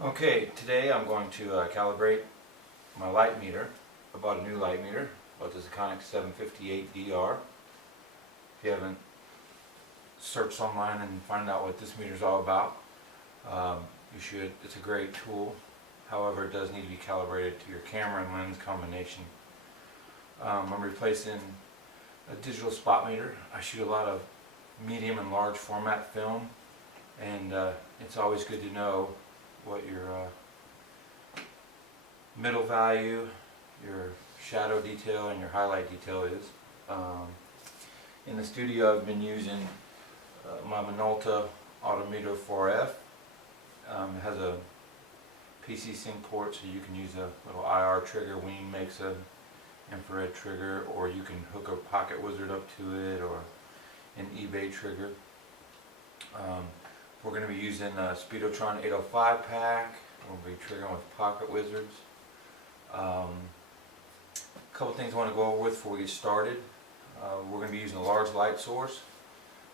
Okay, today I'm going to calibrate my light meter. I bought a new light meter, bought the Sekonic 758DR. If you haven't searched online and find out what this meter is all about, you should. It's a great tool. However, it does need to be calibrated to your camera and lens combination. I'm replacing a digital spot meter. I shoot a lot of medium and large format film, and it's always good to know what your middle value, your shadow detail, and your highlight detail is. In the studio I've been using my Minolta Autometer 4F. It has a PC sync port, so you can use a little IR trigger. Wing makes an infrared trigger, or you can hook a pocket wizard up to it, or an eBay trigger. We're going to be using a Speedotron 805 pack. We'll be triggering with pocket wizards. A couple things I want to go over with before we get started. We're going to be using a large light source.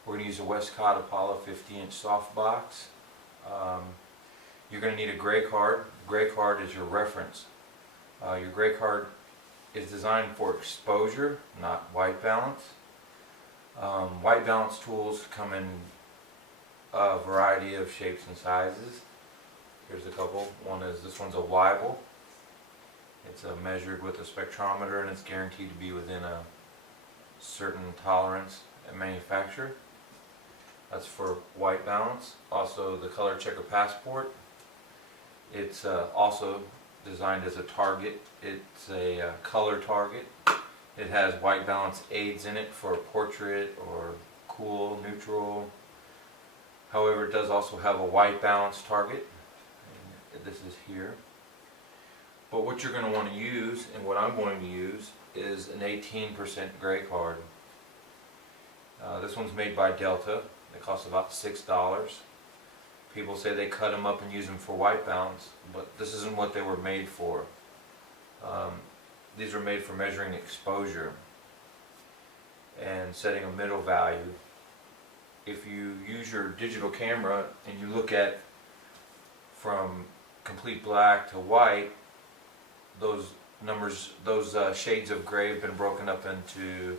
We're going to use a Westcott Apollo 50-inch softbox. You're going to need a gray card. The gray card is your reference. Your gray card is designed for exposure, not white balance. White balance tools come in a variety of shapes and sizes. Here's a couple. This one's a Weibel. It's measured with a spectrometer, and it's guaranteed to be within a certain tolerance at manufacture. That's for white balance. Also, the Color Checker Passport. It's also designed as a target. It's a color target. It has white balance aids in it for portrait or cool, neutral. However, it does also have a white balance target. And this is here. But what you're going to want to use, and what I'm going to use, is an 18% gray card. This one's made by Delta. It costs about $6. People say they cut them up and use them for white balance, but this isn't what they were made for. These were made for measuring exposure and setting a middle value. If you use your digital camera and you look at from complete black to white, those numbers, those shades of gray have been broken up into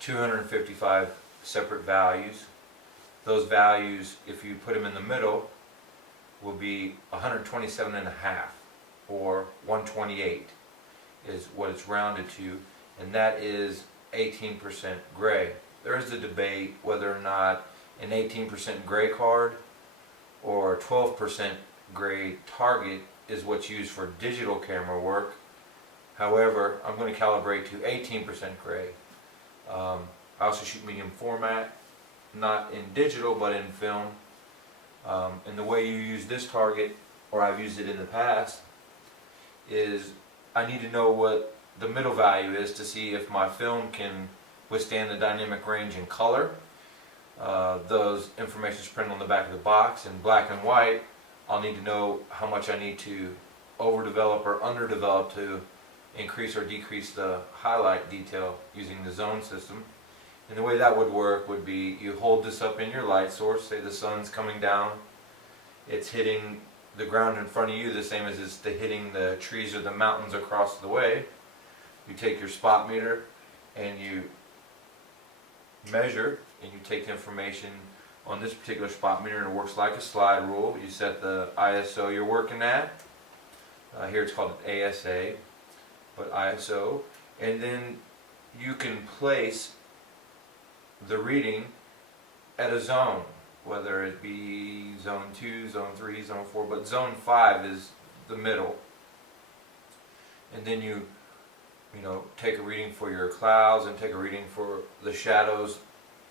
255 separate values. Those values, if you put them in the middle, will be 127.5 or 128 is what it's rounded to, and that is 18% gray. There is a debate whether or not an 18% gray card or 12% gray target is what's used for digital camera work. However, I'm going to calibrate to 18% gray. I also shoot medium format, not in digital but in film. And the way you use this target, or I've used it in the past, is I need to know what the middle value is to see if my film can withstand the dynamic range in color. Those information is printed on the back of the box. In black and white, I'll need to know how much I need to overdevelop or underdevelop to increase or decrease the highlight detail using the zone system. And the way that would work would be you hold this up in your light source, say the sun's coming down, it's hitting the ground in front of you the same as it's hitting the trees or the mountains across the way. You take your spot meter and you measure, and you take the information on this particular spot meter, and it works like a slide rule. You set the ISO you're working at. Here it's called an ASA, but ISO. And then you can place the reading at a zone, whether it be zone 2, zone 3, zone 4, but zone 5 is the middle. And then you take a reading for your clouds and take a reading for the shadows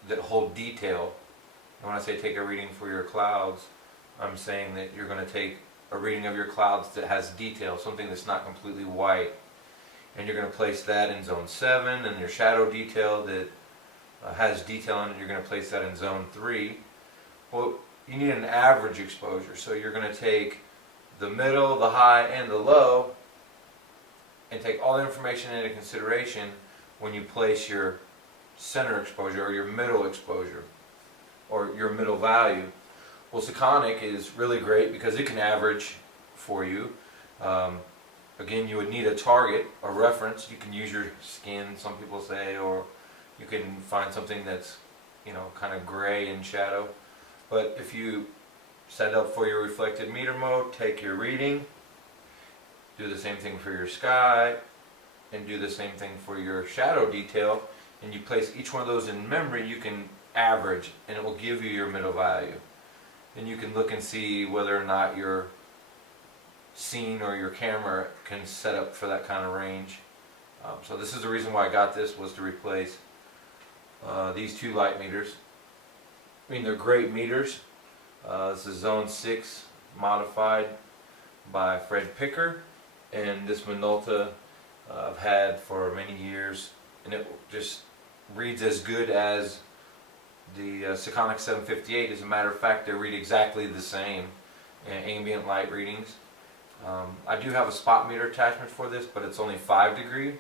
that hold detail. And when I say take a reading for your clouds, I'm saying that you're going to take a reading of your clouds that has detail, something that's not completely white. And you're going to place that in zone 7, and your shadow detail that has detail in it, you're going to place that in zone 3. Well, you need an average exposure, so you're going to take the middle, the high, and the low, and take all the information into consideration when you place your center exposure or your middle exposure or your middle value. Well, Sekonic is really great because it can average for you. Again, you would need a target, a reference. You can use your skin, some people say, or you can find something that's, you know, kind of gray in shadow. But if you set up for your reflected meter mode, take your reading, do the same thing for your sky, and do the same thing for your shadow detail, and you place each one of those in memory, you can average, and it will give you your middle value. And you can look and see whether or not your scene or your camera can set up for that kind of range. So this is the reason why I got this, was to replace these two light meters. I mean, they're great meters. This is Zone 6 modified by Fred Picker, and this Minolta I've had for many years, and it just reads as good as the Sekonic 758. As a matter of fact, they read exactly the same ambient light readings. I do have a spot meter attachment for this, but it's only 5 degree.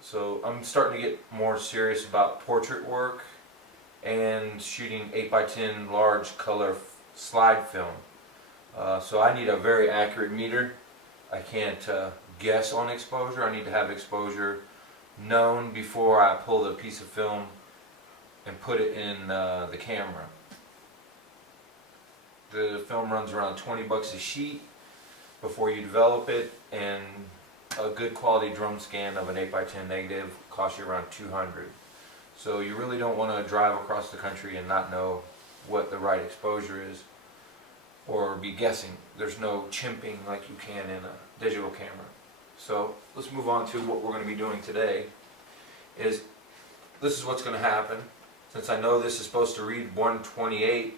So I'm starting to get more serious about portrait work and shooting 8x10 large color slide film. So I need a very accurate meter. I can't guess on exposure. I need to have exposure known before I pull the piece of film and put it in the camera. The film runs around 20 bucks a sheet before you develop it, and a good quality drum scan of an 8x10 negative costs you around 200. So you really don't want to drive across the country and not know what the right exposure is, or be guessing. There's no chimping like you can in a digital camera. So let's move on to what we're going to be doing today. This is what's going to happen. Since I know this is supposed to read 128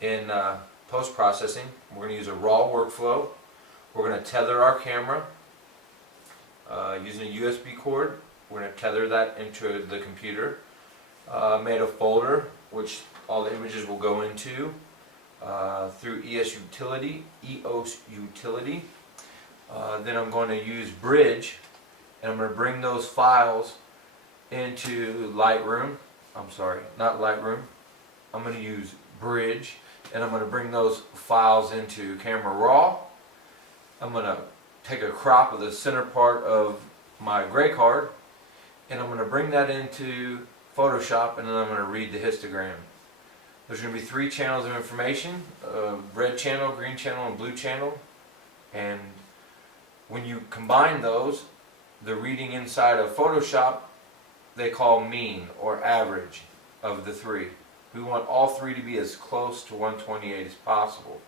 in post-processing, we're going to use a raw workflow. We're going to tether our camera using a USB cord. We're going to tether that into the computer. Made a folder which all the images will go into through EOS Utility. Then I'm going to use Bridge, and I'm going to bring those files into Lightroom. I'm sorry, not Lightroom. I'm going to use Bridge, and I'm going to bring those files into Camera Raw. I'm going to take a crop of the center part of my gray card, and I'm going to bring that into Photoshop, and then I'm going to read the histogram. There's going to be 3 channels of information, red channel, green channel, and blue channel. And when you combine those, the reading inside of Photoshop, they call mean or average of the 3. We want all 3 to be as close to 128 as possible.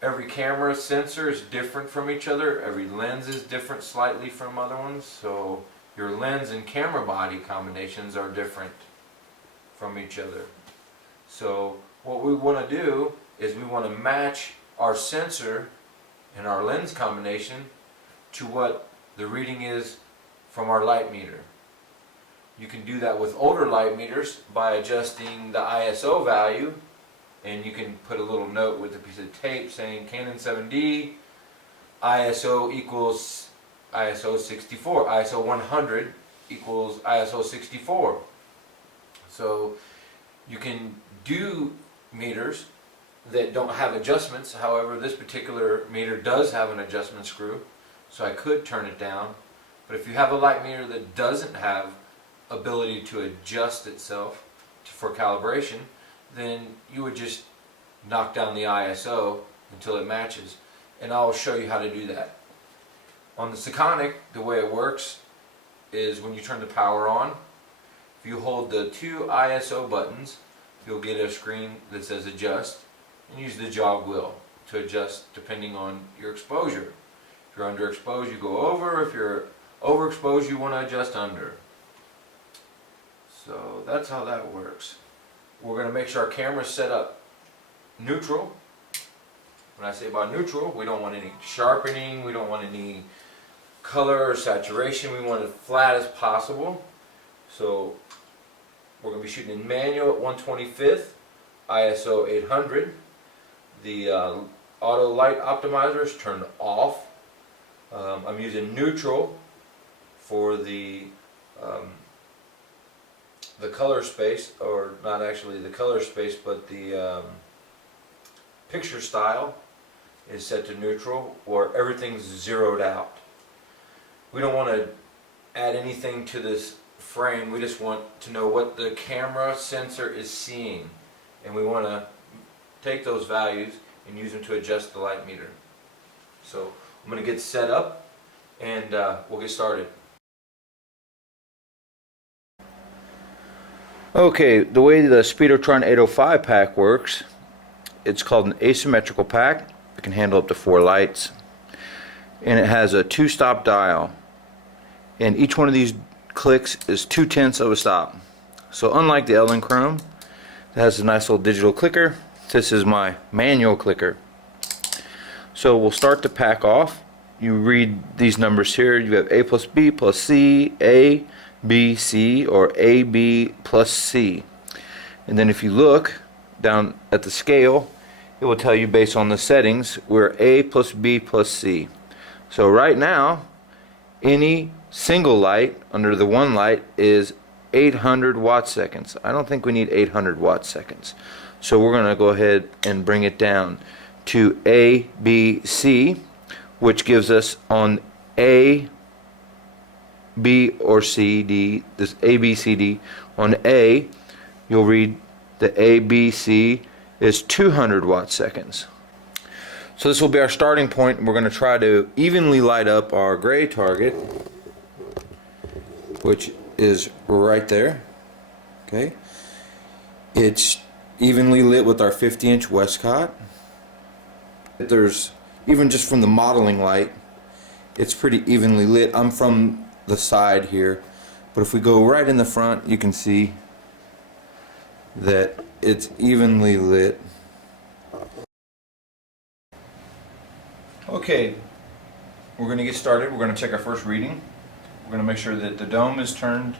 Every camera sensor is different from each other. Every lens is different slightly from other ones. So your lens and camera body combinations are different from each other. So what we want to do is we want to match our sensor and our lens combination to what the reading is from our light meter. You can do that with older light meters by adjusting the ISO value, and you can put a little note with a piece of tape saying Canon 7D ISO equals ISO 64, ISO 100 equals ISO 64. So you can do meters that don't have adjustments. However, this particular meter does have an adjustment screw, so I could turn it down. But if you have a light meter that doesn't have ability to adjust itself for calibration, then you would just knock down the ISO until it matches, and I'll show you how to do that. On the Sekonic, the way it works is when you turn the power on, if you hold the 2 ISO buttons, you'll get a screen that says adjust, and use the jog wheel to adjust depending on your exposure. If you're underexposed, you go over. If you're overexposed, you want to adjust under. So that's how that works. We're going to make sure our camera's set up neutral. When I say about neutral, we don't want any sharpening, we don't want any color or saturation, we want it flat as possible. So we're going to be shooting in manual at 1/25, ISO 800. The auto light optimizer is turned off. I'm using neutral for the color space, or not actually the color space, but the picture style is set to neutral, or everything's zeroed out. We don't want to add anything to this frame. We just want to know what the camera sensor is seeing, and we want to take those values and use them to adjust the light meter. So I'm going to get set up and we'll get started. Okay, the way the Speedotron 805 pack works, it's called an asymmetrical pack. It can handle up to 4 lights, and it has a 2-stop dial, and each one of these clicks is 2/10 of a stop. So unlike the Elechrome, it has a nice little digital clicker. This is my manual clicker. So we'll start the pack off. You read these numbers here. You have A plus B plus C, A, B, C, or A, B plus C. And then if you look down at the scale, it will tell you based on the settings, we're A plus B plus C. So right now, any single light under the one light is 800 watt seconds. I don't think we need 800 watt seconds. So we're going to go ahead and bring it down to A, B, C, which gives us on A, B, or C, D, this A, B, C, D. On A, you'll read the A, B, C is 200 watt seconds. So this will be our starting point, and we're going to try to evenly light up our gray target, which is right there. Okay, it's evenly lit with our 50-inch Westcott. There's, even just from the modeling light, it's pretty evenly lit. I'm from the side here, but if we go right in the front, you can see that it's evenly lit. Okay, we're going to get started. We're going to check our first reading. We're going to make sure that the dome is turned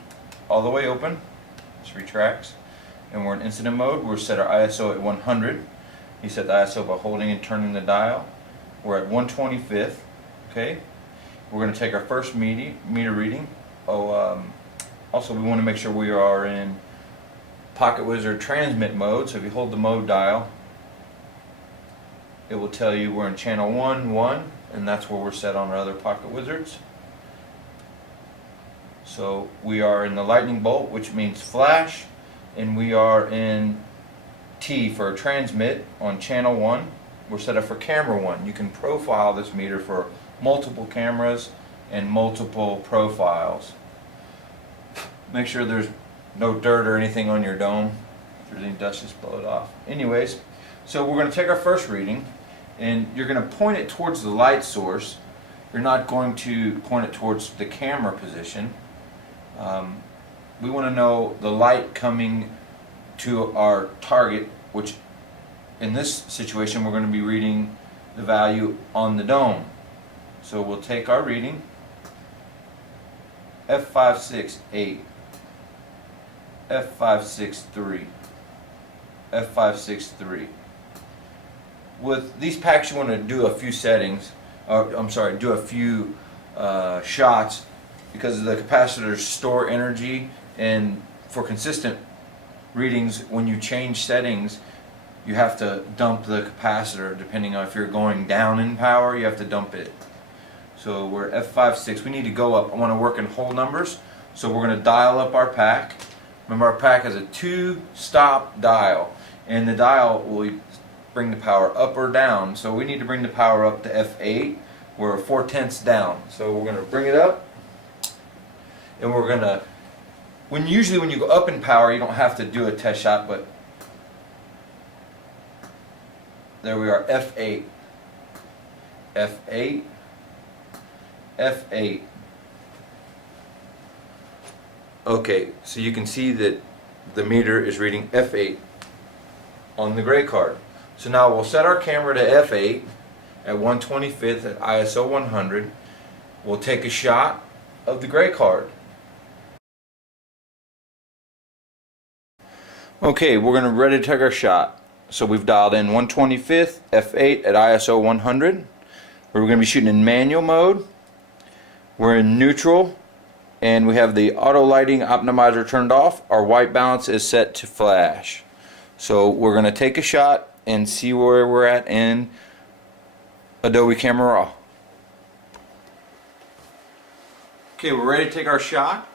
all the way open. This retracts. And we're in incident mode. We'll set our ISO at 100. You set the ISO by holding and turning the dial. We're at 1/25. Okay. We're going to take our first meter reading. Also, we want to make sure we are in Pocket Wizard transmit mode. So if you hold the mode dial, it will tell you we're in channel 1, and that's where we're set on our other Pocket Wizards. So we are in the lightning bolt, which means flash, and we are in T for transmit on channel 1. We're set up for camera 1. You can profile this meter for multiple cameras and multiple profiles. Make sure there's no dirt or anything on your dome. If there's any dust, just blow it off. Anyways, so we're going to take our first reading, and you're going to point it towards the light source. You're not going to point it towards the camera position. We want to know the light coming to our target, which in this situation we're going to be reading the value on the dome. So we'll take our reading, F568, F563, F563. With these packs you want to do a few settings, do a few shots, because the capacitors store energy, and for consistent readings, when you change settings, you have to dump the capacitor. Depending on if you're going down in power, you have to dump it. So we're F5.6. We need to go up. I want to work in whole numbers, so we're going to dial up our pack. Remember, our pack has a 2-stop dial, and the dial will bring the power up or down. So we need to bring the power up to F8. We're 4/10 down. So we're going to bring it up, and we're going to, usually when you go up in power, you don't have to do a test shot, but there we are, F8, F8, F8. Okay, so you can see that the meter is reading F8 on the gray card. So now we'll set our camera to F8 at 1/25 at ISO 100. We'll take a shot of the gray card. Okay, we're going to ready to take our shot. So we've dialed in 1/25 F8 at ISO 100. We're going to be shooting in manual mode. We're in neutral, and we have the auto lighting optimizer turned off. Our white balance is set to flash. So we're going to take a shot and see where we're at in Adobe Camera Raw. Okay, we're ready to take our shot.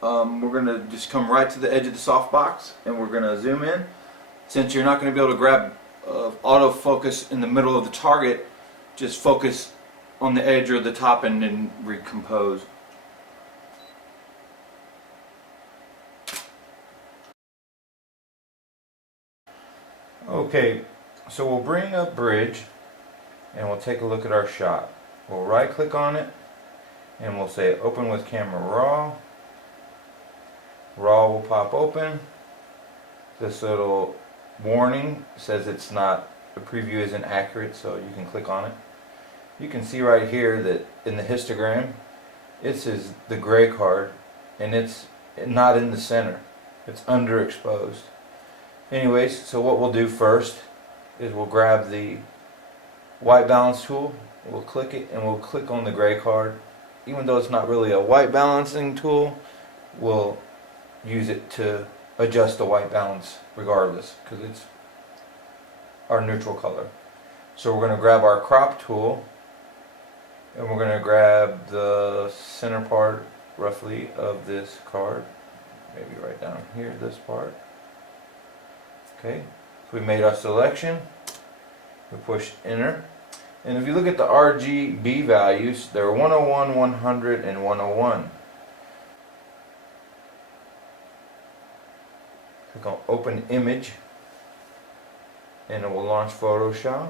We're going to just come right to the edge of the softbox and we're going to zoom in. Since you're not going to be able to grab autofocus in the middle of the target, just focus on the edge or the top and then recompose. Okay, so we'll bring up bridge and we'll take a look at our shot. We'll right click on it and we'll say open with camera raw. Raw will pop open. This little warning says it's not, the preview isn't accurate, so you can click on it. You can see right here that in the histogram it says the gray card and it's not in the center, it's underexposed. Anyways, so what we'll do first is we'll grab the white balance tool, we'll click it and we'll click on the gray card. Even though it's not really a white balancing tool, we'll use it to adjust the white balance regardless, because it's our neutral color. So we're going to grab our crop tool and we're going to grab the center part roughly of this card, maybe right down here, this part. Okay, so we made our selection, we push enter, and if you look at the RGB values, they're 101, 100, and 101. Click on open image and it will launch Photoshop.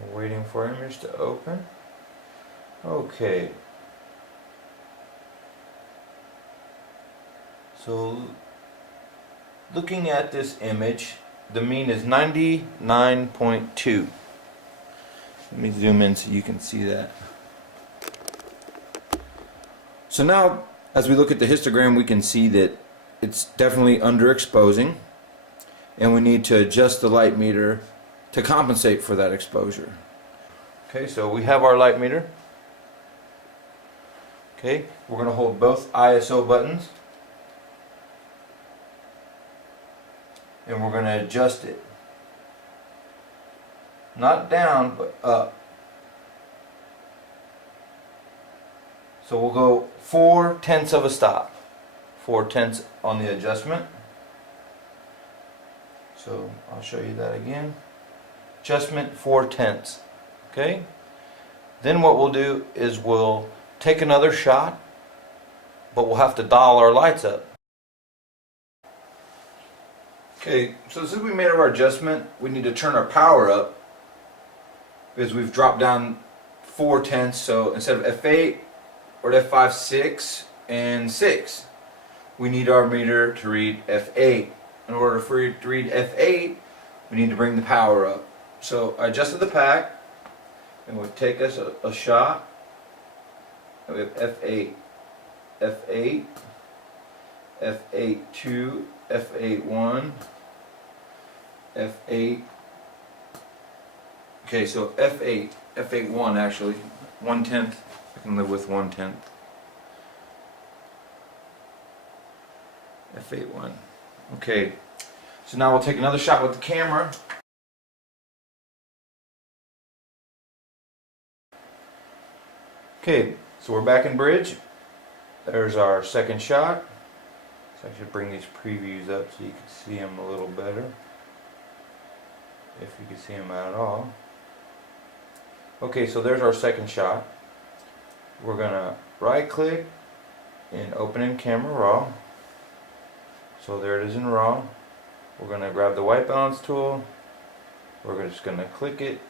We're waiting for image to open. Okay. So looking at this image, the mean is 99.2. Let me zoom in so you can see that. So now, as we look at the histogram, we can see that it's definitely underexposing, and we need to adjust the light meter to compensate for that exposure. Okay, so we have our light meter. Okay, we're going to hold both ISO buttons, and we're going to adjust it. Not down, but up. So we'll go 4/10 of a stop. 4/10 on the adjustment. So I'll show you that again. Adjustment 4/10. Okay? Then what we'll do is we'll take another shot, but we'll have to dial our lights up. Okay, so since we made our adjustment, we need to turn our power up because we've dropped down 4/10. So instead of F8, or F5, 6, and 6. We need our meter to read F8. In order for it to read F8, we need to bring the power up. So I adjusted the pack, and we'll take us a shot. And we have F8, F8, F8.2, F8.1, F8. Okay, so F8, F8.1 actually, 1/10. I can live with 1/10. F8.1. Okay, so now we'll take another shot with the camera. Okay, so we're back in bridge. There's our second shot. So I should bring these previews up so you can see them a little better. If you can see them at all. Okay, so there's our second shot. We're going to right click and open in camera raw. So there it is in raw. We're going to grab the white balance tool. We're just going to click it.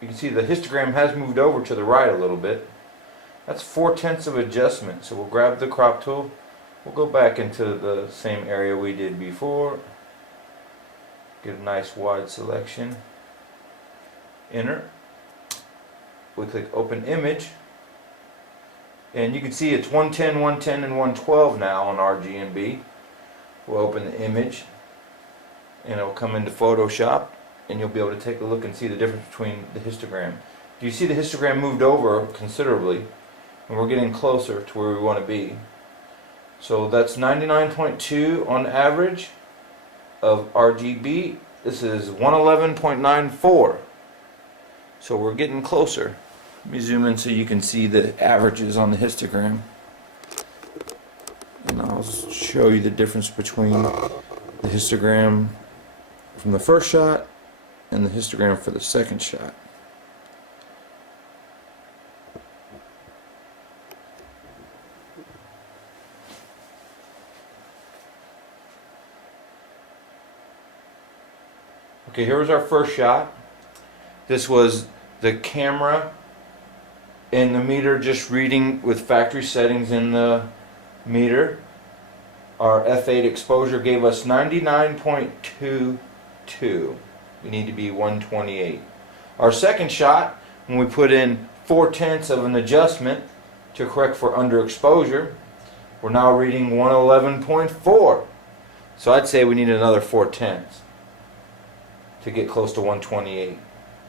You can see the histogram has moved over to the right a little bit. That's 4/10 of adjustment. So we'll grab the crop tool. We'll go back into the same area we did before. Get a nice wide selection. Enter. We click open image. And you can see it's 110, 110, and 112 now on RGB. We'll open the image and it'll come into Photoshop and you'll be able to take a look and see the difference between the histogram. Do you see the histogram moved over considerably? and we're getting closer to where we want to be. So that's 99.2 on average of RGB. This is 111.94. So we're getting closer. Let me zoom in so you can see the averages on the histogram. And I'll show you the difference between the histogram from the first shot and the histogram for the second shot. Okay, here was our first shot. This was the camera and the meter just reading with factory settings in the meter. Our f8 exposure gave us 99.22. We need to be 128. Our second shot, when we put in 4/10 of an adjustment to correct for underexposure, we're now reading 111.4. So I'd say we need another 4/10 to get close to 128.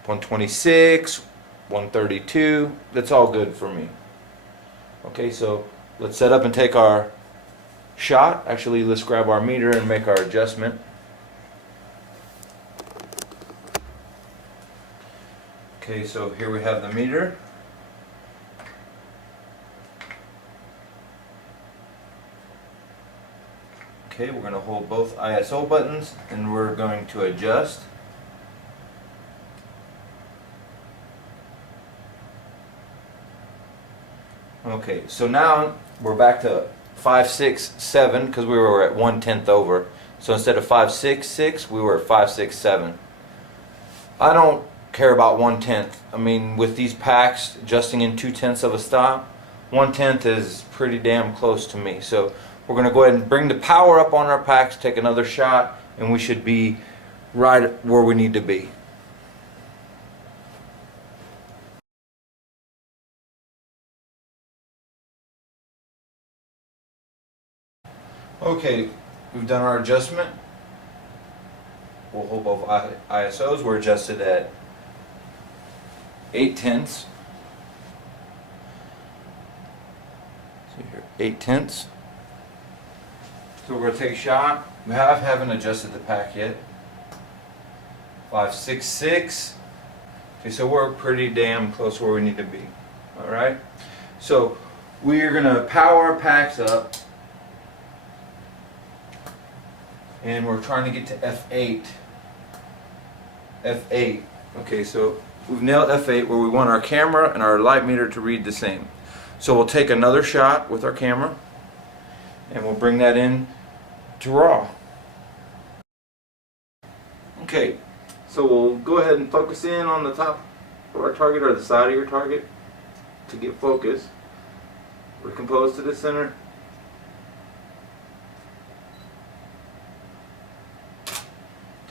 126, 132, that's all good for me. Okay, so let's set up and take our shot. Actually, let's grab our meter and make our adjustment. Okay, so here we have the meter. Okay, we're going to hold both ISO buttons and we're going to adjust. Okay, so now we're back to 567 because we were at 1/10 over. So instead of 566, we were at 567. I don't care about 1/10. I mean, with these packs adjusting in 2/10 of a stop, 1/10 is pretty damn close to me. So we're going to go ahead and bring the power up on our packs, take another shot, and we should be right where we need to be. Okay, we've done our adjustment. We'll hold both ISOs. We're adjusted at 8/10. See here, 8/10. So we're going to take a shot. We haven't adjusted the pack yet. 566. Okay, so we're pretty damn close where we need to be. Alright? So we're going to power our packs up. And we're trying to get to F8. F8. Okay, so we've nailed F8 where we want our camera and our light meter to read the same. So we'll take another shot with our camera and we'll bring that in to raw. Okay, so we'll go ahead and focus in on the top of our target or the side of your target to get focus. Recompose to the center.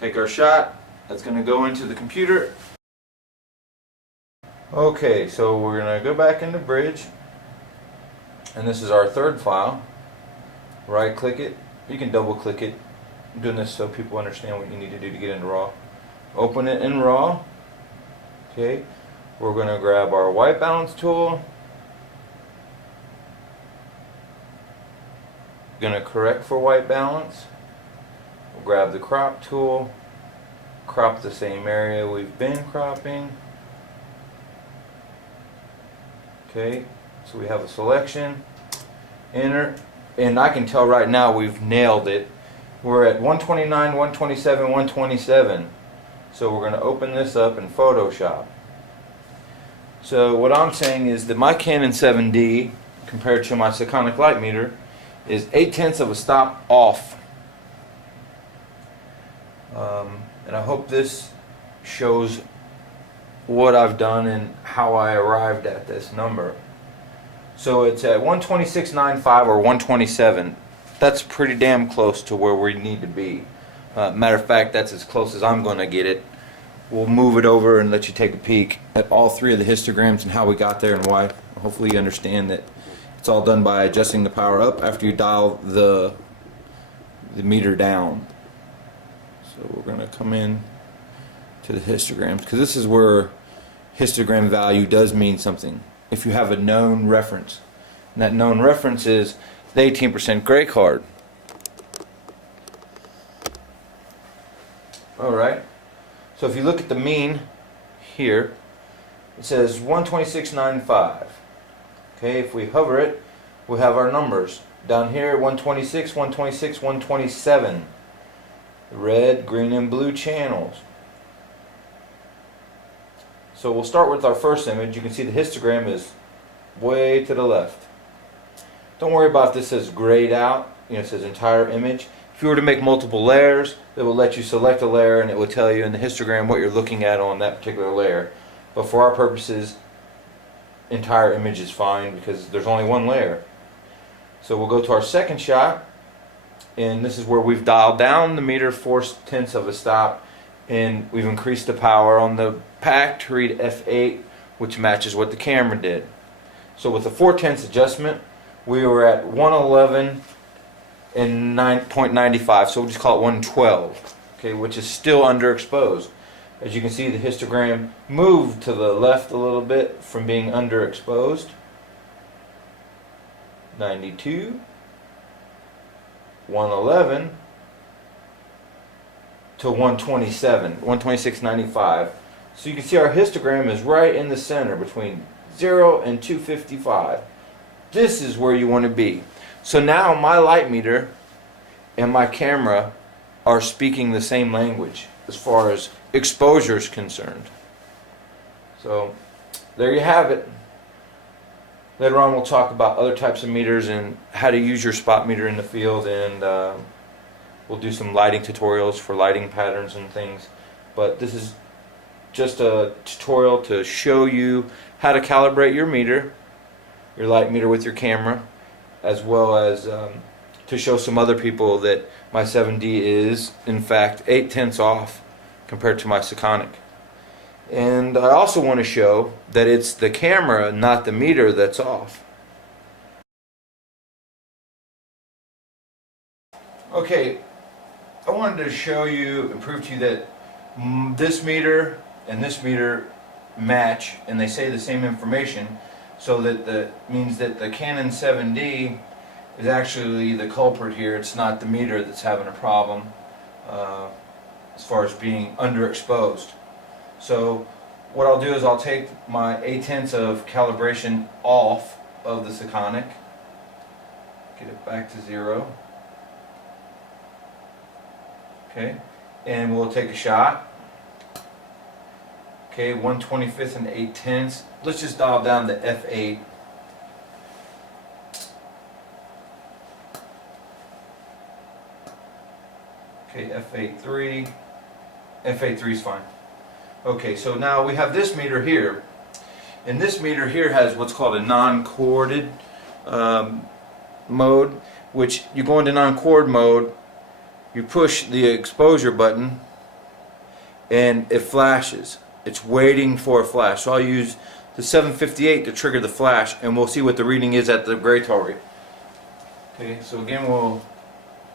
Take our shot. That's going to go into the computer. Okay, so we're going to go back into Bridge. And this is our third file. Right click it. You can double click it. I'm doing this so people understand what you need to do to get into RAW. Open it in RAW. Okay. We're going to grab our white balance tool. Going to correct for white balance. We'll grab the crop tool, crop the same area we've been cropping. Okay, so we have a selection, enter, and I can tell right now we've nailed it. We're at 129, 127, 127. So we're going to open this up in Photoshop. So what I'm saying is that my Canon 7D compared to my Sekonic light meter is 8/10 of a stop off. And I hope this shows what I've done and how I arrived at this number. So it's at 126.95 or 127. That's pretty damn close to where we need to be. Matter of fact, that's as close as I'm going to get it. We'll move it over and let you take a peek at all three of the histograms and how we got there and why. Hopefully you understand that it's all done by adjusting the power up after you dial the meter down. So we're going to come in to the histograms because this is where histogram value does mean something. if you have a known reference. And that known reference is the 18% gray card. Alright, so if you look at the mean here, it says 126.95. Okay, if we hover it, we'll have our numbers. Down here, 126, 126, 127. The red, green, and blue channels. So we'll start with our first image. You can see the histogram is way to the left. Don't worry about if this says grayed out. It says entire image. If you were to make multiple layers, it will let you select a layer and it will tell you in the histogram what you're looking at on that particular layer. But for our purposes, entire image is fine because there's only one layer. So we'll go to our second shot, and this is where we've dialed down the meter 4/10 of a stop, and we've increased the power on the pack to read f8, which matches what the camera did. So with the 4/10 adjustment, we were at 111 and 9.95, so we'll just call it 112, okay, which is still underexposed. As you can see, the histogram moved to the left a little bit from being underexposed. 92, 111 to 127, 126.95. So you can see our histogram is right in the center between 0 and 255. This is where you want to be. So now my light meter and my camera are speaking the same language as far as exposure is concerned. So there you have it. Later on we'll talk about other types of meters and how to use your spot meter in the field, and we'll do some lighting tutorials for lighting patterns and things. But this is just a tutorial to show you how to calibrate your meter, your light meter with your camera, as well as to show some other people that my 7D is in fact 8/10 off compared to my Sekonic. And I also want to show that it's the camera, not the meter, that's off. Okay, I wanted to show you and prove to you that this meter and this meter match, and they say the same information, so that means that the Canon 7D is actually the culprit here. It's not the meter that's having a problem as far as being underexposed. So what I'll do is I'll take my 8/10 of calibration off of the Sekonic, get it back to 0. Okay, and we'll take a shot. Okay, 1/25 and 8/10. Let's just dial down to f8. Okay, f8.3. f8.3 is fine. Okay, so now we have this meter here, and this meter here has what's called a non-corded mode, which you go into non-cord mode, you push the exposure button, and it flashes. It's waiting for a flash. So I'll use the 758 to trigger the flash, and we'll see what the reading is at the gray target. Okay, so again we'll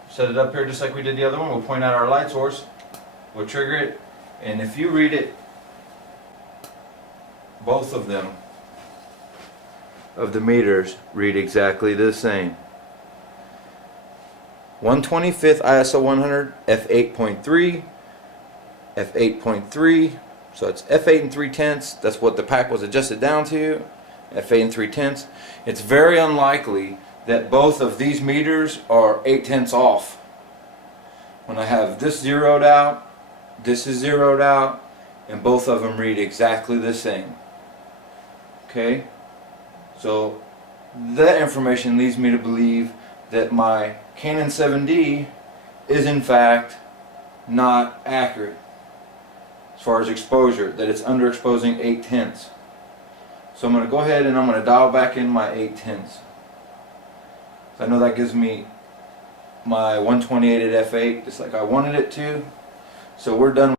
set it up here just like we did the other one. We'll point out our light source, we'll trigger it, and if you read it, both of them of the meters read exactly the same. 1/25 ISO 100, f8.3, f8.3, so it's f8 and 3/10. That's what the pack was adjusted down to, f8 and 3/10. It's very unlikely that both of these meters are 8/10 off. When I have this zeroed out, this is zeroed out, and both of them read exactly the same. Okay, so that information leads me to believe that my Canon 7D is in fact not accurate as far as exposure, that it's underexposing 8/10. So I'm going to go ahead and I'm going to dial back in my 8/10. So I know that gives me my 128 at f8 just like I wanted it to. So we're done.